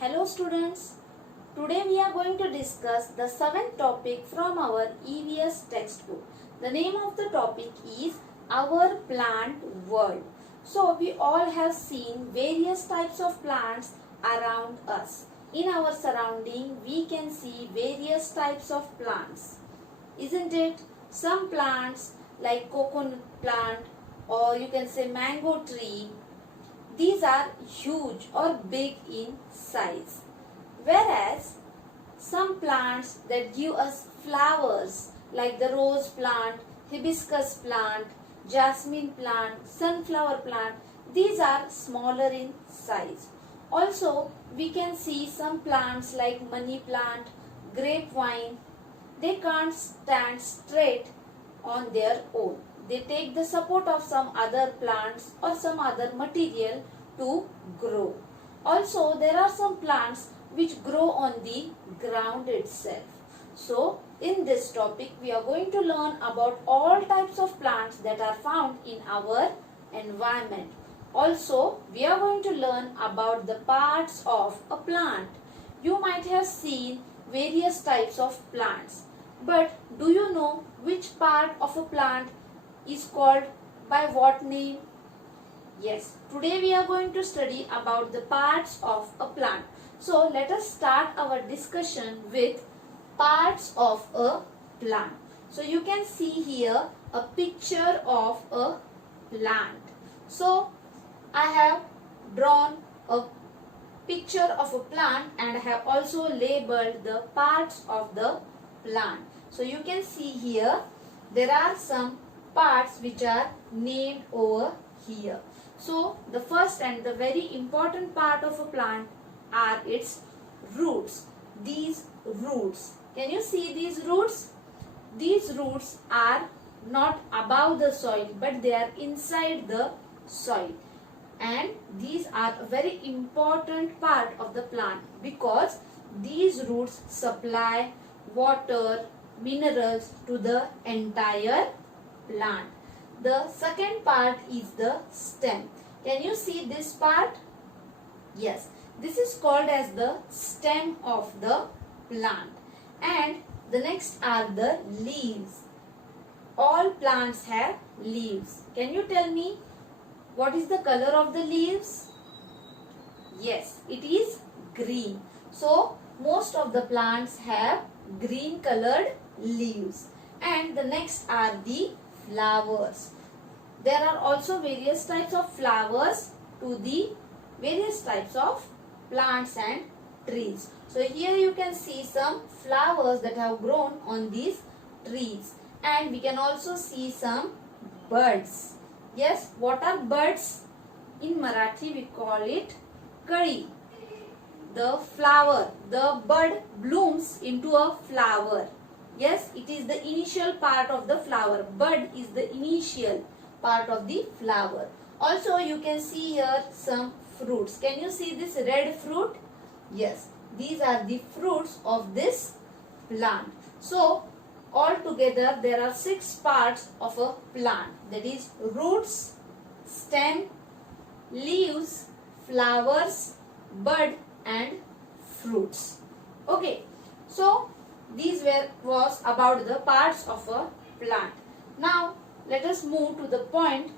Hello students, today we are going to discuss the seventh topic from our EVS textbook. The name of the topic is Our Plant World. So we all have seen various types of plants around us. In our surrounding we can see various types of plants. Isn't it? Some plants like coconut plant or you can say mango tree, these are huge or big in size. Whereas some plants that give us flowers like the rose plant, hibiscus plant, jasmine plant, sunflower plant, these are smaller in size. Also, we can see some plants like money plant, grapevine, they can't stand straight on their own. They take the support of some other plants or some other material to grow. Also, there are some plants which grow on the ground itself. So, in this topic, we are going to learn about all types of plants that are found in our environment. Also, we are going to learn about the parts of a plant. You might have seen various types of plants. But do you know which part of a plant is called by what name? Yes, today we are going to study about the parts of a plant. So let us start our discussion with parts of a plant. So you can see here a picture of a plant. So I have drawn a picture of a plant and I have also labeled the parts of the plant. So you can see here there are some parts which are named over here. So the first and the very important part of a plant are its roots. These roots. Can you see these roots? These roots are not above the soil but they are inside the soil. And these are a very important part of the plant because these roots supply water, minerals to the entire plant. The second part is the stem. Can you see this part? Yes, this is called as the stem of the plant. And the next are the leaves. All plants have leaves. Can you tell me what is the color of the leaves? Yes, it is green. So, most of the plants have green colored leaves. And the next are the flowers. There are also various types of flowers to the various types of plants and trees. So here you can see some flowers that have grown on these trees. And we can also see some birds. Yes, what are birds? In Marathi we call it kali. The flower, the bud blooms into a flower. Yes, it is the initial part of the flower. Bud is the initial part of the flower. Also, you can see here some fruits. Can you see this red fruit? Yes, these are the fruits of this plant. So, altogether there are 6 parts of a plant. That is roots, stem, leaves, flowers, bud and fruits. Okay, so these was about the parts of a plant. Now let us move to the point,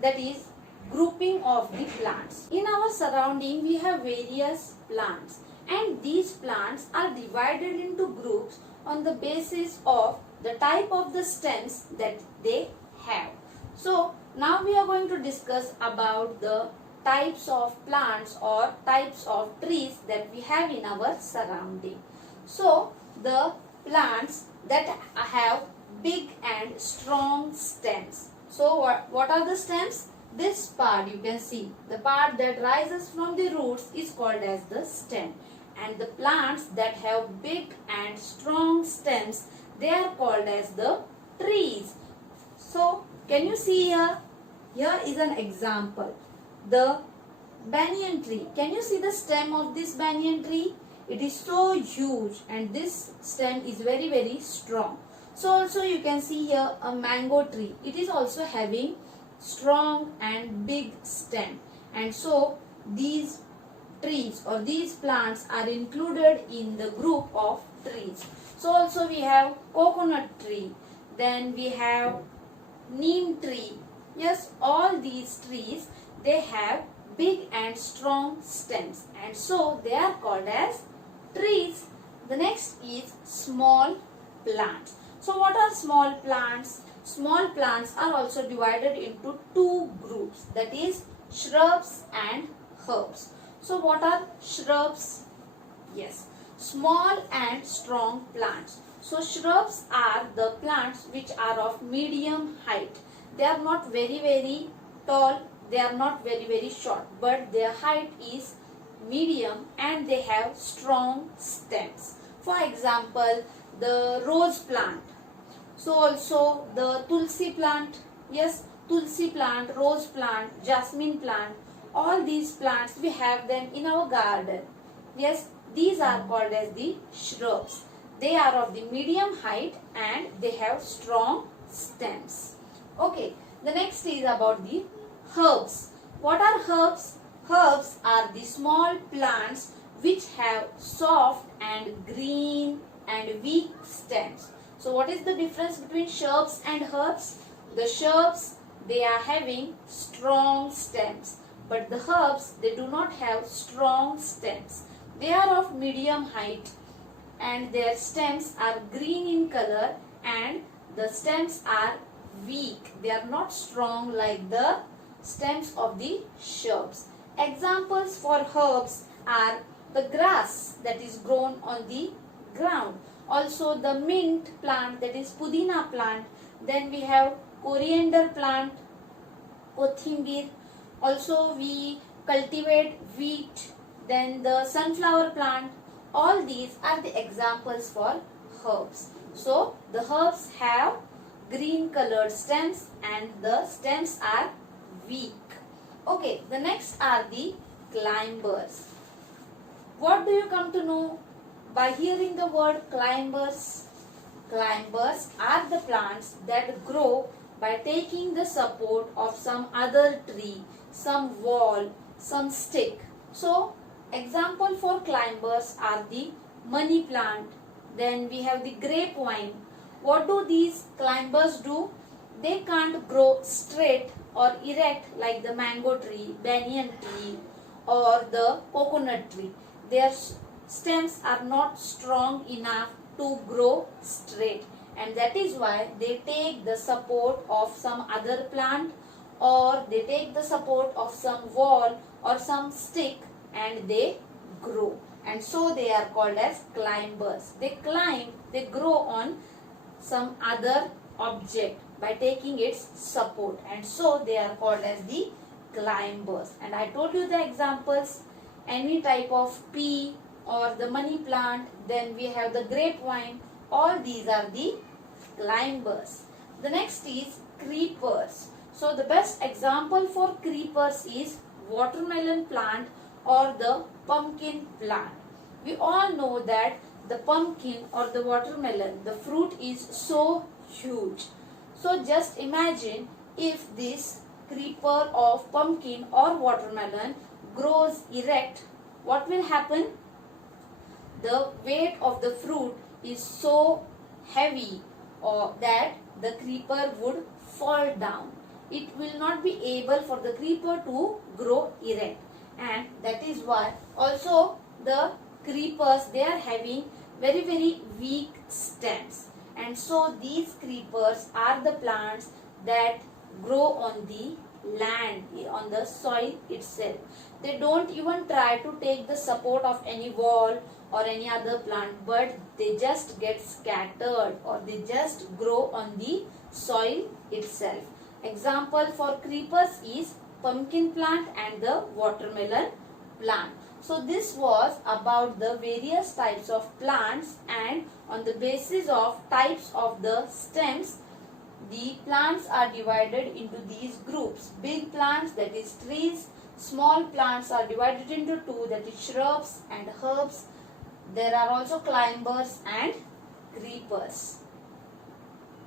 that is grouping of the plants. In our surrounding we have various plants and these plants are divided into groups on the basis of the type of the stems that they have. So now we are going to discuss about the types of plants or types of trees that we have in our surrounding. So the plants that have big and strong stems. So what are the stems? This part you can see, the part that rises from the roots is called as the stem. And the plants that have big and strong stems, they are called as the trees. So can you see here? Here is an example. The banyan tree. Can you see the stem of this banyan tree? It is so huge and this stem is very strong. So also you can see here a mango tree. It is also having strong and big stem. And so these trees, or these plants are included in the group of trees. So also we have coconut tree, then we have neem tree. Yes, all these trees, they have big and strong stems, and so they are called as trees. The next is small plants. So what are small plants? Small plants are also divided into two groups, that is shrubs and herbs. So what are shrubs? Yes, small and strong plants. So shrubs are the plants which are of medium height. They are not very tall, they are not very short, but their height is medium and they have strong stems. For example, the rose plant. So also the tulsi plant. Yes, tulsi plant, rose plant, jasmine plant, all these plants we have them in our garden. Yes, these are called as the shrubs. They are of the medium height and they have strong stems. Okay, the next is about the herbs. What are herbs? Herbs are the small plants which have soft and green and weak stems. So what is the difference between shrubs and herbs? The shrubs, they are having strong stems, but the herbs, they do not have strong stems. They are of medium height and their stems are green in color and the stems are weak. They are not strong like the stems of the shrubs. Examples for herbs are the grass that is grown on the ground. Also the mint plant, that is pudina plant. Then we have coriander plant, kothimbir. Also we cultivate wheat. Then the sunflower plant. All these are the examples for herbs. So the herbs have green colored stems and the stems are weak. Okay, the next are the climbers. What do you come to know by hearing the word climbers? Climbers are the plants that grow by taking the support of some other tree, some wall, some stick. So example for climbers are the money plant. Then we have the grapevine. What do these climbers do? They can't grow straight or erect like the mango tree, banyan tree or the coconut tree. Their stems are not strong enough to grow straight, and that is why they take the support of some other plant or they take the support of some wall or some stick and they grow, and so they are called as climbers. They climb, they grow on some other object by taking its support, and so they are called as the climbers. And I told you the examples, any type of pea or the money plant, then we have the grapevine, all these are the climbers. The next is creepers. So the best example for creepers is watermelon plant or the pumpkin plant. We all know that the pumpkin or the watermelon, the fruit is so huge. So just imagine if this creeper of pumpkin or watermelon grows erect, what will happen? The weight of the fruit is so heavy or that the creeper would fall down. It will not be able for the creeper to grow erect, and that is why also the creepers, they are having very weak stems, and so these creepers are the plants that grow on the land, on the soil itself. They don't even try to take the support of any wall or any other plant, but they just get scattered or they just grow on the soil itself. Example for creepers is pumpkin plant and the watermelon plant. So this was about the various types of plants, and on the basis of types of the stems, the plants are divided into these groups. Big plants, that is trees. Small plants are divided into two, that is shrubs and herbs. There are also climbers and creepers.